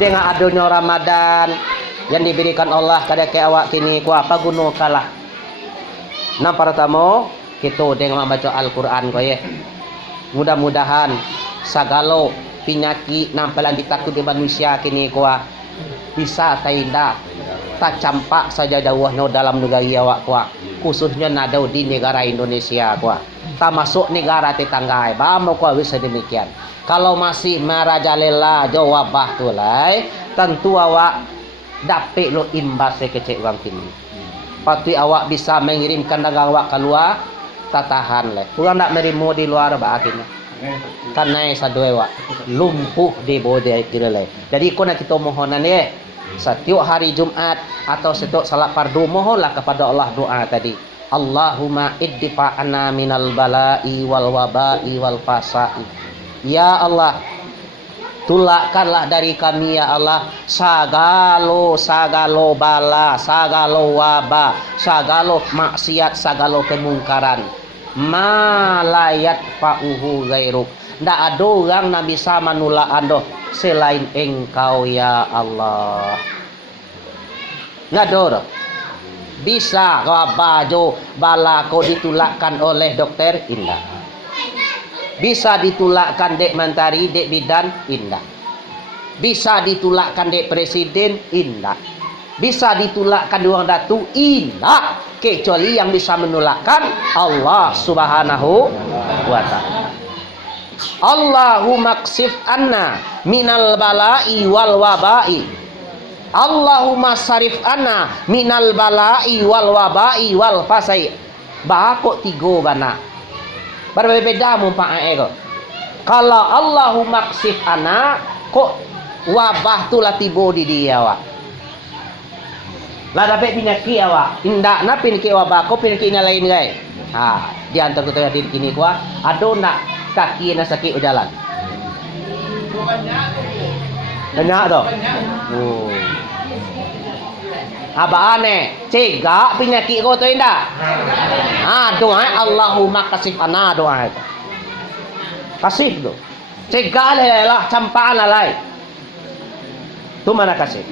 dengan adanya Ramadan yang diberikan Allah kepada awak kini ku apa gunakanlah. Nah pertama kita dengan membaca Al-Quran ko ya. Mudah-mudahan sagalo penyakit nampalan ditakut di manusia kini ku bisa tainda tak campak saja dawahnya dalam negara awak ku, khususnya nadau di negara Indonesia ku. Tak masuk negara tetangga bamo ku bisa demikian. Kalau masih merajalela jawabah tulai tentu awak dapat lo imbas kecil orang kini. Pasti awak bisa mengirimkan dagang awak keluar, tak tahan leh. Kurang nak merimu di luar akhirnya. Karena satu awak lumpuh di bodi kira leh. Jadi kau nak kita mohonan ya. Setiap hari Jumat atau setiap salat fardu mohonlah kepada Allah doa tadi. Allahumma iddifa'ana minal bala'i wal waba'i wal fasa'i. Ya Allah, tolakkanlah dari kami ya Allah sagalo bala, sagalo wabah, sagalo maksiat, sagalo kemungkaran. Malayat fa'uhu gairuk. Ndak ada orang yang bisa menolak anda selain engkau ya Allah. Nggak ada. Bisa kau baju bala kau ditolakkan oleh dokter indah. Bisa ditolakkan dek mentari, dek bidan, indah. Bisa ditolakkan dek presiden, indah. Bisa ditolakkan orang datu, indah. Kecuali yang bisa menolakkan Allah Subhanahu wa ta'ala. Allahumma ksif anna minal bala'i wal waba'i. Allahumma sarif anna minal bala'i wal waba'i wal fasai. Bakok tiga bana. Berbeda mumpa'e kok. Kalau Allahumma ksif ana kok wabah tu lah tiba di dia awak. Lah dapat penyakit awak. Indak na penyakit wabah kok penyakit yang lain guys. Ha, di antara kita di kini kuah ada nak kaki yang sakit berjalan. Banyak tu. Oh. Apa aneh? Cegak penyakit kau tu indah. Doa Allahumma kasih ana doa itu. Kasih tu. Cegak lah campaan lah. Tu mana kasih?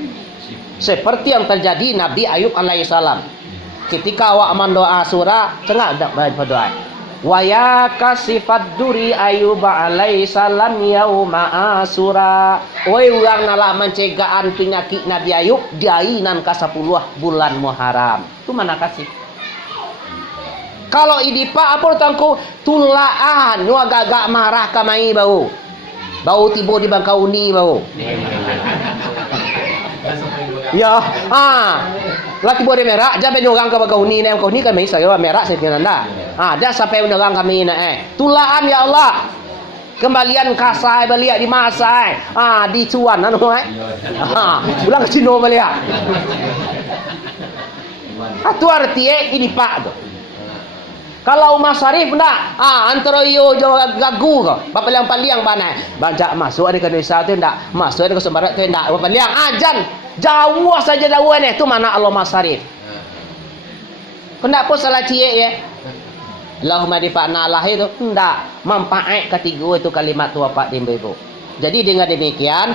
Seperti yang terjadi Nabi Ayub alaihissalam. Ketika awak mendoa surah, tengah dak baca doa. Wa ya kasifat duri Ayub alaihissalam yauma asura. Oi urang nala mencegaan penyakit Nabi Ayub diainan ka 10 bulan Muharram. Tu mana kasih? Kalau idipa apa tangku tulaan nu agak marah ka mai bau. Bau tiba di bangkau ni bau. Ya, lah tiba dia merah, jangan orang ke bangkau ni kan mai saya merah saya nanda. Dah sampai orang kami tulaan ya Allah. Kembalian kasai balik di masai. Di cuan anu ulang ke Cino balik. Tu artinya ini Pak tu. Kalau Mas Sarif ndak, antara yo gagu kok. Papaliang-paliang bana. Banyak masuk ada ke desa tu ndak, masuk ada ke Sembarat tu ndak. Papaliang ajan. Jauh saja jauh ni. Tu mana Allah Mas Sarif. Kendak pun salah cie ya. Allahumma difa'na Allah itu ndak manfaat ketiga itu kalimat tu apa di ibu. Jadi dengan demikian,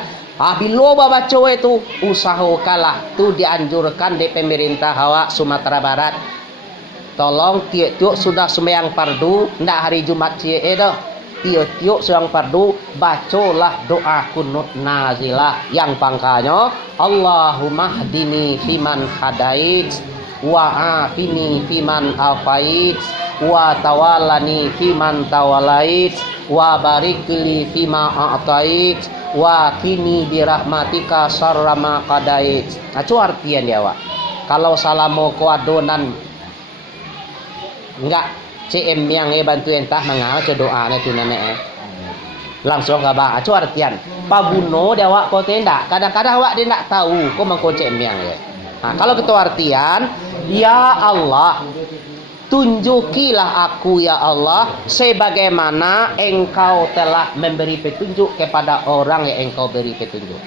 bila baca itu usahakanlah tu dianjurkan di pemerintah awak Sumatera Barat. Tolong tiap-tiap sudah sembahyang fardu, ndak hari Jumat cie dah. Tiap-tiap sembahyang fardu bacalah doa kunut nazilah yang pangkanya Allahumma hdini fiman hadait wa afini fiman afait wa tawallani fiman tawallait wa barikli fima a'tait wa qini birahmatika syarra ma qadait. Itu artian dia Wak. Kalau salamo ko adonan enggak CM yang bantu entah mengawa ce doa na tu nenek langsung kabah acu artian pabuno dia awak ko tenda kadang-kadang awak dia nak tahu ko mangko CM yang ya. Kalau ketua artian ya Allah tunjukilah aku ya Allah sebagaimana engkau telah memberi petunjuk kepada orang yang engkau beri petunjuk.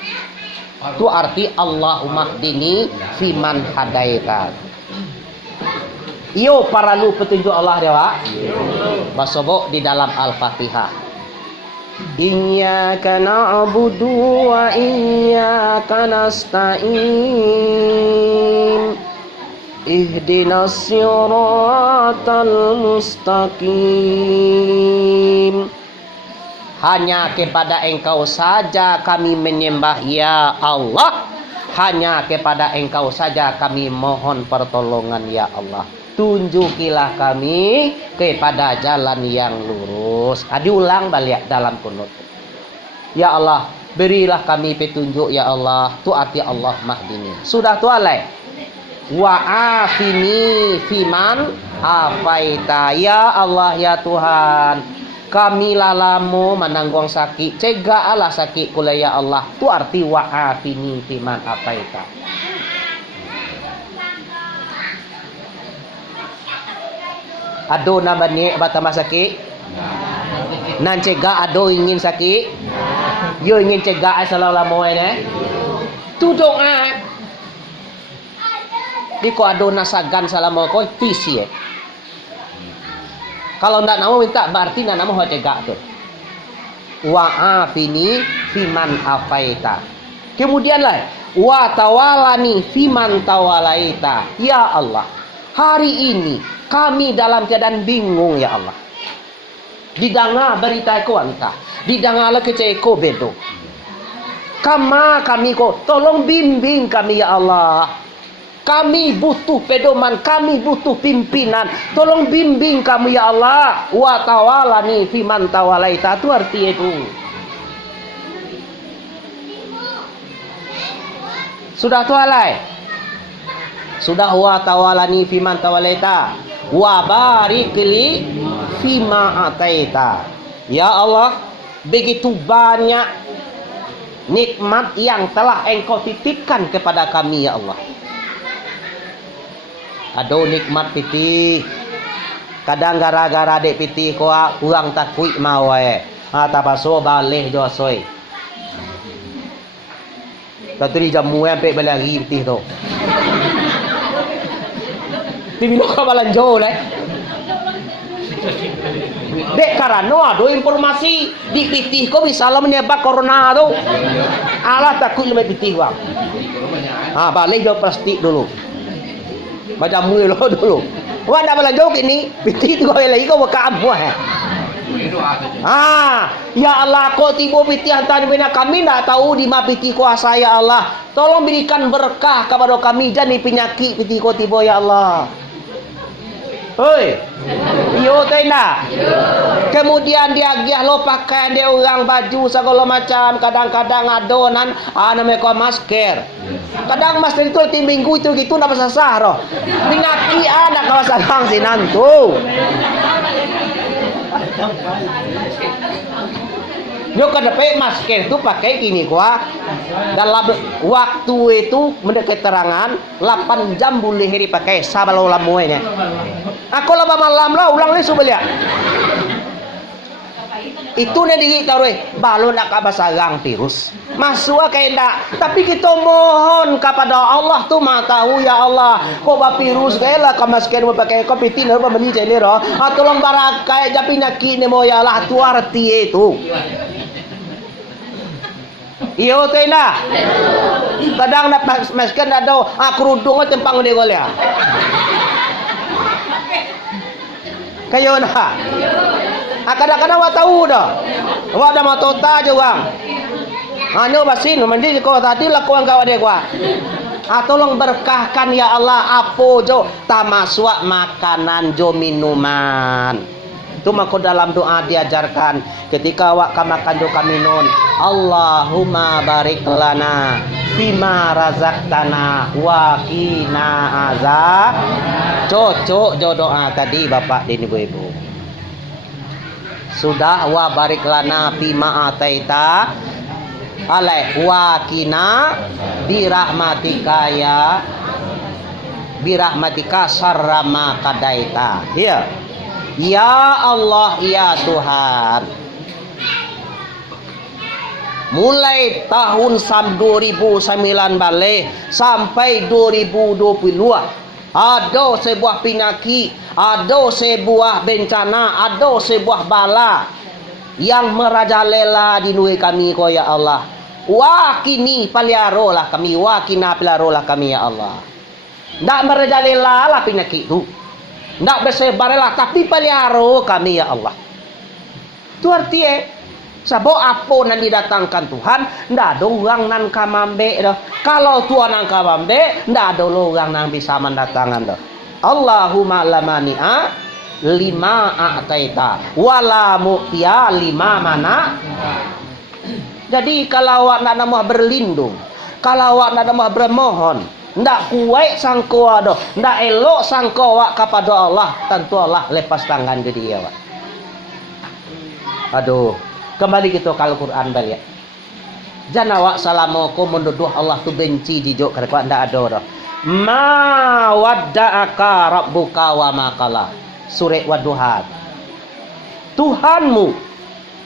Itu arti Allahumma hdini fiman hadaita. Iyo para lu petunjuk Allah dia Wak. Basobok di dalam Al-Fatihah. Iyyaka na'budu wa iyyaka nasta'in. Ihdinas siratal mustaqim. Hanya kepada Engkau saja kami menyembah ya Allah. Hanya kepada Engkau saja kami mohon pertolongan ya Allah. Tunjukilah kami kepada jalan yang lurus. Diulang balik dalam kunut. Ya Allah, berilah kami petunjuk ya Allah. Tu arti Allah mahdini. Sudah tu alai. Wa afini fiman afaita. Ya Allah ya Tuhan, kami lalamu menanggung sakit. Cegahlah sakit kula ya Allah. Tu arti wa afini fiman afaita. Ado nama ni batama sakit. Nan cegah ado ingin sakit. Yo ingin cegah asal lama ni. Tu doa. Di ko ado nasagan salamo ko tisi. Kalau ndak namo minta berarti ndak namo cegah tu. Wa afini fiman afaita. Kemudian lah wa tawalani fiman tawalaita. Ya Allah, hari ini kami dalam keadaan bingung ya Allah. Didengar berita ko anta. Didengar kecai ko bedo. Kami ko tolong bimbing kami ya Allah. Kami butuh pedoman, kami butuh pimpinan. Tolong bimbing kami ya Allah. Wa tawalani fiman tawalaita. Itu arti itu. Sudah tu alai. Sudah wa tawalani fiman tawalaita. Wa barik li fima ataita. Ya Allah, begitu banyak nikmat yang telah Engkau titipkan kepada kami ya Allah. Ado nikmat piti. Kadang gara-gara dek piti ko kurang takui mau tapaso baleh jo soy. Tadi jamu sampai belari piti tu. Timino ka balanjo le. Dek karena ada informasi di pitih ko bisa lah menyebab corona tu. Alah takut lebih pitih bang. Balik jauh plastik dulu. Macam mui lo dulu. Wah dah balanjo kini pitih tu kau lagi kau buka abu ya Allah, kau tiba pitih hantar bina kami tak tahu di mana pitih kuasa ya Allah. Tolong berikan berkah kepada kami jangan penyakit pitih kau tiba ya Allah. Hoi, yo tenda. Kemudian dia giah lo pakai dia orang baju segala macam. Kadang-kadang adonan, namanya kau masker. Kadang masker itu tim minggu itu gitu nak pasasah roh. Penyakit anak kawasan hang sinantu. Yo kedepan masker itu pakai gini kuah. Dalam waktu itu menurut keterangan 8 jam boleh dipakai sabalo lamuenya. Aku lama malam lah ulang lesu belia. Itu nih digi taruh balon nak kabasagang virus. Masuk kayak ndak. Tapi kita mohon kepada Allah tu mah tahu ya Allah. Kau virus kayak lah kamasken mau pakai kopi tiner apa beli celero. Tolong barakai jadi penyakit ni moya lah tu arti itu. Iyo tena. Kadang nak masken ada kerudung tempang dia golya. Kayo na. Kadang-kadang wa tahu dah. Wa ada matota juga. Ano basin mandi ko tadi lakuan kau dia gua. Tolong berkahkan ya Allah apo jo tamaswa makanan jo minuman. Itu maka dalam doa diajarkan ketika awak makan do kaminun Allahumma barik lana fima razaqtana wa qina azab. Cocok jo doa tadi Bapak dan Ibu-ibu. Sudah wa barik lana fima ataita alai wa qina birahmatika ya birahmatika sarrama kadaita. Ya. Ya Allah ya Tuhan. Mulai tahun 2009 balik sampai 2022 ada sebuah penyakit, ada sebuah bencana, ada sebuah bala yang merajalela di nuai kami ko ya Allah. Wah kini paliarolah kami, wah kina paliarolah kami ya Allah. Ndak merajalela lah penyakit tu. Ndak bersebarlah tapi paliaro kami ya Allah. Itu artinya sabo apa nan didatangkan Tuhan, ndak ada orang nan kamambe dah. Kalau Tuhan nan kamambe, ndak ada orang nan bisa mendatangkan dah. Allahumma lamani'a lima a'taita wala mu'tiya lima mana. Jadi kalau awak nak nama berlindung, kalau awak nak nama bermohon, ndak kuat sangko ada, ndak elok sangko awak kepada Allah, tentu Allah lepas tangan ke dia awak. Aduh, kembali kita ke Al-Quran balik. Jangan awak salamoko menduduh Allah tu benci dijuk kerana ndak ada dah. Ma wadda'aka rabbuka wa ma qala. Surah Wadduha. Tuhanmu,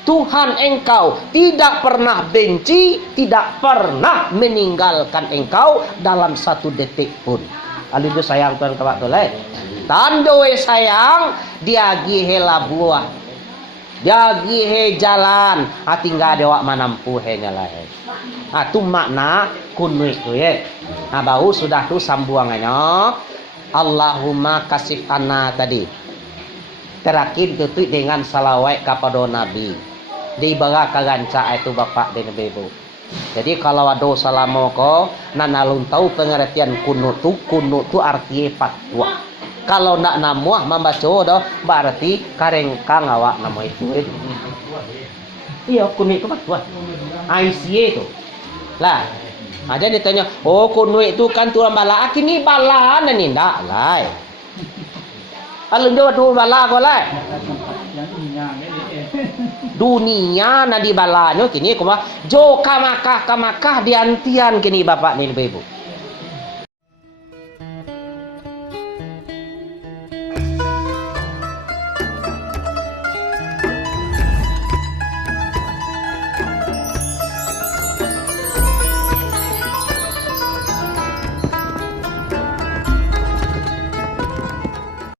Tuhan engkau tidak pernah benci, tidak pernah meninggalkan engkau dalam satu detik pun. Alidu sayang Tuhan kawak toleh. Tandoe sayang dia gihela buah. Dia gihe jalan, tinggal dewak manampu he nyalahe. Tu makna kunui tu ye. Bau sudah tu sambuangannya. Allahumma kasif anna tadi. Terakhir tutup dengan salawat kepada Nabi. Di bawah kaganca itu bapak dan ibu. Jadi kalau ada salamoko, nanalun tahu pengertian kunut tu artinya fatwa. Kalau nak namuah membaca dah berarti karengkang awak nama itu. Iya kunut itu fatwa. ICA itu. Lah. Ada ditanya, oh kunut itu kan tuan bala, kini bala ni ndak lah. Alun jawab tu bala ko lah. Dunia na di balanya kini kuma jo kamakah diantian kini bapak ni ibu.